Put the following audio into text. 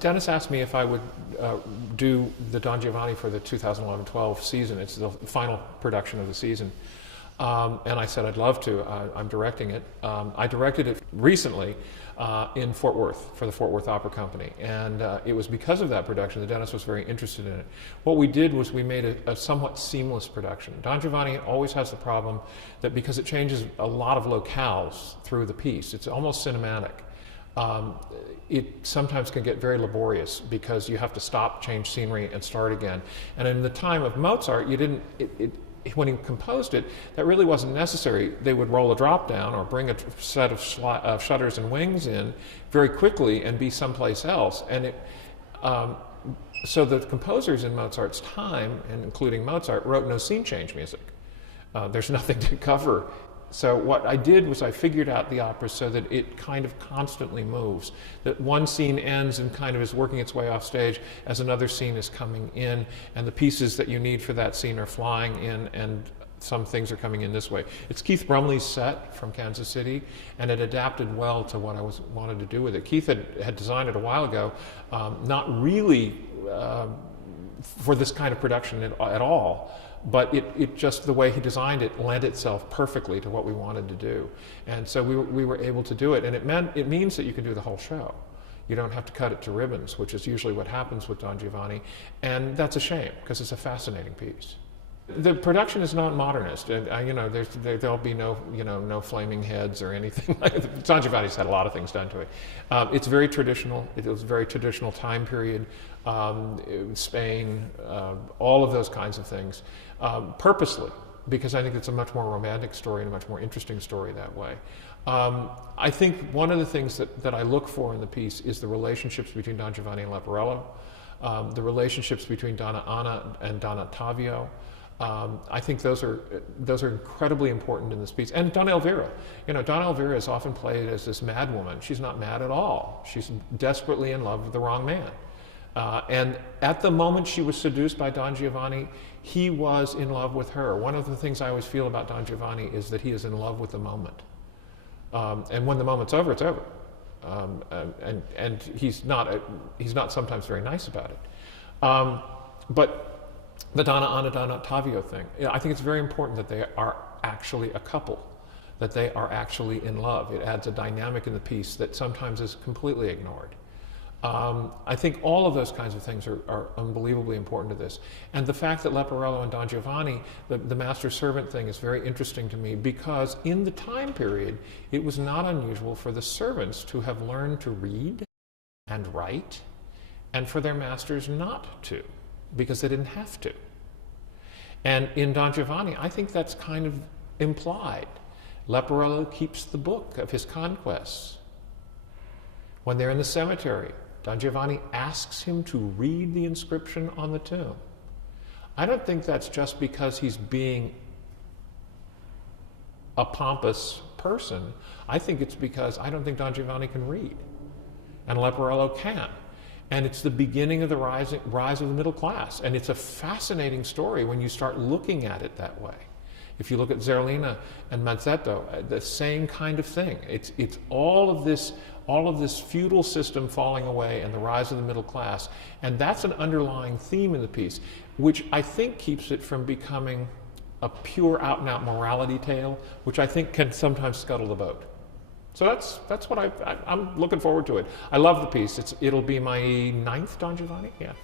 Dennis asked me if I would do the Don Giovanni for the 2011-12 season. It's the final production of the season. And I said I'd love to. I'm directing it. I directed it recently in Fort Worth for the Fort Worth Opera Company. And it was because of that production that Dennis was very interested in it. What we did was we made a somewhat seamless production. Don Giovanni always has the problem that because it changes a lot of locales through the piece, it's almost cinematic. It sometimes can get very laborious because you have to stop, change scenery, and start again. And in the time of Mozart, you didn't, when he composed it, that really wasn't necessary. They would roll a drop down or bring a set of shutters and wings in very quickly and be someplace else. And so the composers in Mozart's time, and including Mozart, wrote no scene change music. There's nothing to cover. So what I did was I figured out the opera so that it kind of constantly moves, that one scene ends and kind of is working its way off stage as another scene is coming in, and the pieces that you need for that scene are flying in, and some things are coming in this way. It's Keith Brumley's set from Kansas City, and it adapted well to what I wanted to do with it. Keith had designed it a while ago, not really for this kind of production at all. But it just, the way he designed it, lent itself perfectly to what we wanted to do. And so we were able to do it. And it means that you can do the whole show. You don't have to cut it to ribbons, which is usually what happens with Don Giovanni. And that's a shame, because it's a fascinating piece. The production is not modernist, and there'll be no flaming heads or anything like that. Don Giovanni's had a lot of things done to it. It's very traditional. It was a very traditional time period. Spain, all of those kinds of things, purposely, because I think it's a much more romantic story and a much more interesting story that way. I think one of the things that I look for in the piece is the relationships between Don Giovanni and Leporello, the relationships between Donna Anna and Don Ottavio. I think those are incredibly important in this piece. And Donna Elvira. Donna Elvira is often played as this mad woman. She's not mad at all. She's desperately in love with the wrong man. And at the moment she was seduced by Don Giovanni, he was in love with her. One of the things I always feel about Don Giovanni is that he is in love with the moment. And when the moment's over, it's over. And he's not sometimes very nice about it. But the Donna Anna, Donna Ottavio thing, I think it's very important that they are actually a couple, that they are actually in love. It adds a dynamic in the piece that sometimes is completely ignored. I think all of those kinds of things are unbelievably important to this. And the fact that Leporello and Don Giovanni, the master-servant thing, is very interesting to me, because in the time period, it was not unusual for the servants to have learned to read and write, and for their masters not to, because they didn't have to. And in Don Giovanni, I think that's kind of implied. Leporello keeps the book of his conquests. When they're in the cemetery, Don Giovanni asks him to read the inscription on the tomb. I don't think that's just because he's being a pompous person. I think it's because I don't think Don Giovanni can read, and Leporello can. And it's the beginning of the rise of the middle class. And it's a fascinating story when you start looking at it that way. If you look at Zerlina and Mazzetto, the same kind of thing. It's all of this feudal system falling away and the rise of the middle class. And that's an underlying theme in the piece, which I think keeps it from becoming a pure out-and-out morality tale, which I think can sometimes scuttle the boat. So that's what I'm looking forward to it. I love the piece. It'll be my 9th Don Giovanni, yeah.